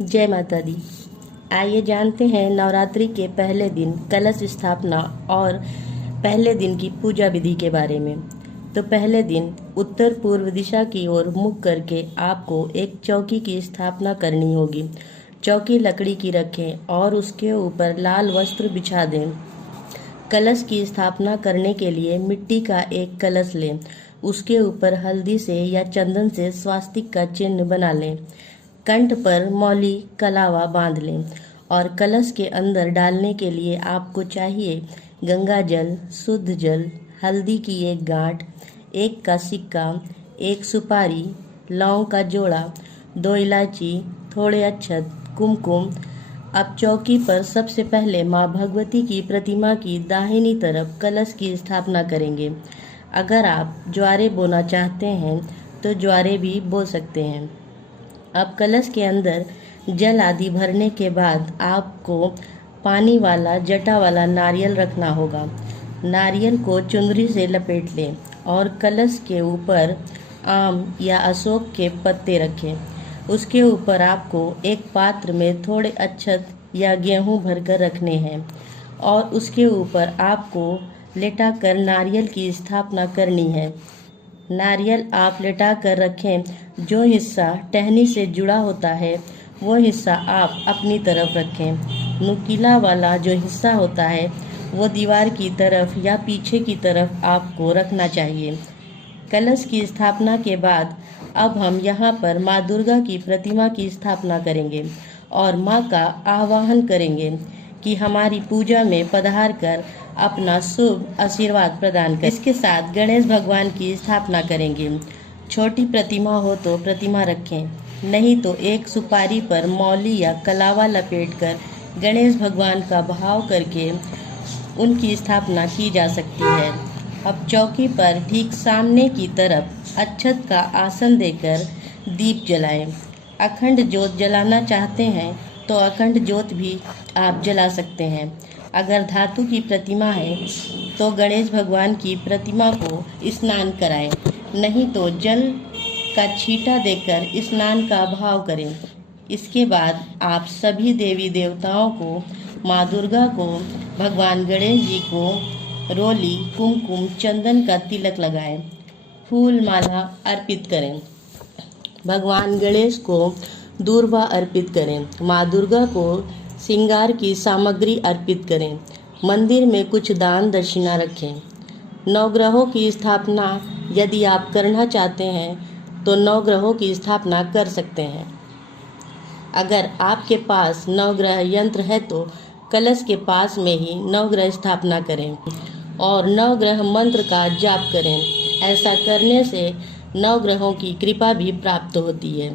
जय माता दी। आइए जानते हैं नवरात्रि के पहले दिन कलश स्थापना और पहले दिन की पूजा विधि के बारे में। तो पहले दिन उत्तर पूर्व दिशा की ओर मुख करके आपको एक चौकी की स्थापना करनी होगी। चौकी लकड़ी की रखें और उसके ऊपर लाल वस्त्र बिछा दें। कलश की स्थापना करने के लिए मिट्टी का एक कलश लें। उसके ऊपर हल्दी से या चंदन से स्वास्तिक का चिन्ह बना लें। कंठ पर मौली कलावा बांध लें और कलश के अंदर डालने के लिए आपको चाहिए गंगा जल, शुद्ध जल, हल्दी की एक गांठ, एक का सिक्का, एक सुपारी, लौंग का जोड़ा, 2 इलायची, थोड़े अक्षत, कुमकुम। अब चौकी पर सबसे पहले माँ भगवती की प्रतिमा की दाहिनी तरफ कलश की स्थापना करेंगे। अगर आप ज्वारे बोना चाहते हैं तो ज्वारे भी बो सकते हैं। अब कलश के अंदर जल आदि भरने के बाद आपको पानी वाला जटा वाला नारियल रखना होगा। नारियल को चुनरी से लपेट लें और कलश के ऊपर आम या अशोक के पत्ते रखें। उसके ऊपर आपको एक पात्र में थोड़े अक्षत या गेहूं भरकर रखने हैं और उसके ऊपर आपको लेटाकर नारियल की स्थापना करनी है। नारियल आप लेटा कर रखें। जो हिस्सा टहनी से जुड़ा होता है वो हिस्सा आप अपनी तरफ रखें। नुकीला वाला जो हिस्सा होता है वो दीवार की तरफ या पीछे की तरफ आपको रखना चाहिए। कलश की स्थापना के बाद अब हम यहाँ पर माँ दुर्गा की प्रतिमा की स्थापना करेंगे और माँ का आवाहन करेंगे कि हमारी पूजा में पधार कर अपना शुभ आशीर्वाद प्रदान करें। इसके साथ गणेश भगवान की स्थापना करेंगे। छोटी प्रतिमा हो तो प्रतिमा रखें, नहीं तो एक सुपारी पर मौली या कलावा लपेटकर गणेश भगवान का भाव करके उनकी स्थापना की जा सकती है। अब चौकी पर ठीक सामने की तरफ अक्षत का आसन देकर दीप जलाएं। अखंड ज्योत जलाना चाहते हैं तो अखंड ज्योत भी आप जला सकते हैं। अगर धातु की प्रतिमा है तो गणेश भगवान की प्रतिमा को स्नान कराएं, नहीं तो जल का छींटा देकर स्नान का भाव करें। इसके बाद आप सभी देवी देवताओं को, माँ दुर्गा को, भगवान गणेश जी को रोली, कुमकुम, चंदन का तिलक लगाएं, फूल माला अर्पित करें। भगवान गणेश को दूर्वा अर्पित करें। माँ दुर्गा को श्रृंगार की सामग्री अर्पित करें। मंदिर में कुछ दान दक्षिणा रखें। नवग्रहों की स्थापना यदि आप करना चाहते हैं तो नवग्रहों की स्थापना कर सकते हैं। अगर आपके पास नवग्रह यंत्र है तो कलश के पास में ही नवग्रह स्थापना करें और नवग्रह मंत्र का जाप करें। ऐसा करने से नवग्रहों की कृपा भी प्राप्त होती है।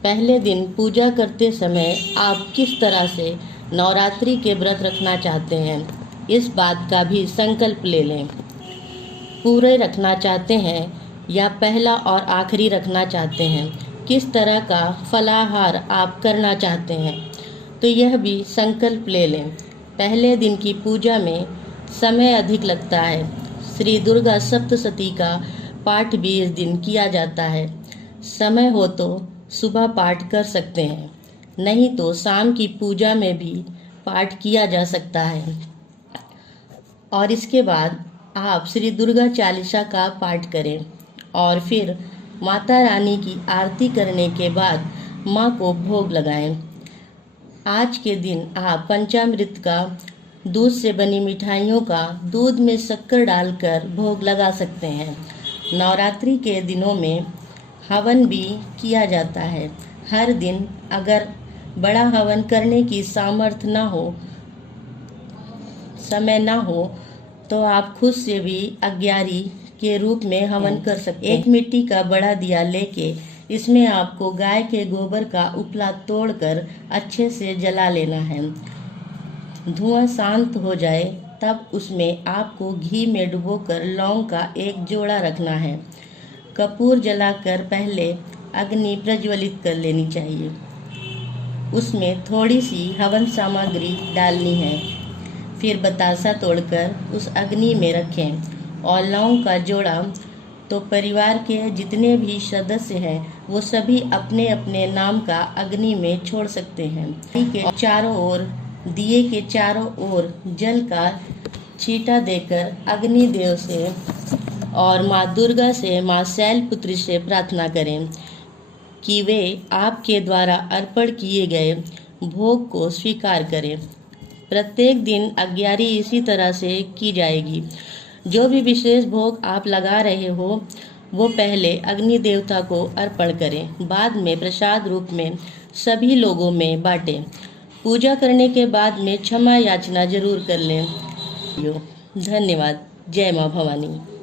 पहले दिन पूजा करते समय आप किस तरह से नवरात्रि के व्रत रखना चाहते हैं, इस बात का भी संकल्प ले लें। पूरे रखना चाहते हैं या पहला और आखिरी रखना चाहते हैं, किस तरह का फलाहार आप करना चाहते हैं, तो यह भी संकल्प ले लें। पहले दिन की पूजा में समय अधिक लगता है। श्री दुर्गा सप्तशती का पाठ भी इस दिन किया जाता है। समय हो तो सुबह पाठ कर सकते हैं, नहीं तो शाम की पूजा में भी पाठ किया जा सकता है। और इसके बाद आप श्री दुर्गा चालीसा का पाठ करें और फिर माता रानी की आरती करने के बाद माँ को भोग लगाएं। आज के दिन आप पंचामृत का, दूध से बनी मिठाइयों का दूध में शक्कर डालकर भोग लगा सकते हैं। नवरात्रि के दिनों में हवन भी किया जाता है। हर दिन अगर बड़ा हवन करने की सामर्थ्य ना हो, समय ना हो, तो आप खुद से भी अग्यारी के रूप में हवन कर सकते हैं। एक मिट्टी का बड़ा दिया लेके इसमें आपको गाय के गोबर का उपला तोड़कर अच्छे से जला लेना है। धुआं शांत हो जाए तब उसमें आपको घी में डुबोकर लौंग का एक जोड़ा रखना है। कपूर जलाकर पहले अग्नि प्रज्वलित कर लेनी चाहिए। उसमें थोड़ी सी हवन सामग्री डालनी है। फिर बतासा तोड़कर उस अग्नि में रखें और लौंग का जोड़ा तो परिवार के जितने भी सदस्य हैं वो सभी अपने अपने नाम का अग्नि में छोड़ सकते हैं। दिए के चारों ओर जल का छींटा देकर अग्निदेव से और माँ दुर्गा से, माँ शैलपुत्री से प्रार्थना करें कि वे आपके द्वारा अर्पण किए गए भोग को स्वीकार करें। प्रत्येक दिन अग्यारी इसी तरह से की जाएगी। जो भी विशेष भोग आप लगा रहे हो वो पहले अग्नि देवता को अर्पण करें, बाद में प्रसाद रूप में सभी लोगों में बांटें। पूजा करने के बाद में क्षमा याचना जरूर कर लें। धन्यवाद। जय माँ भवानी।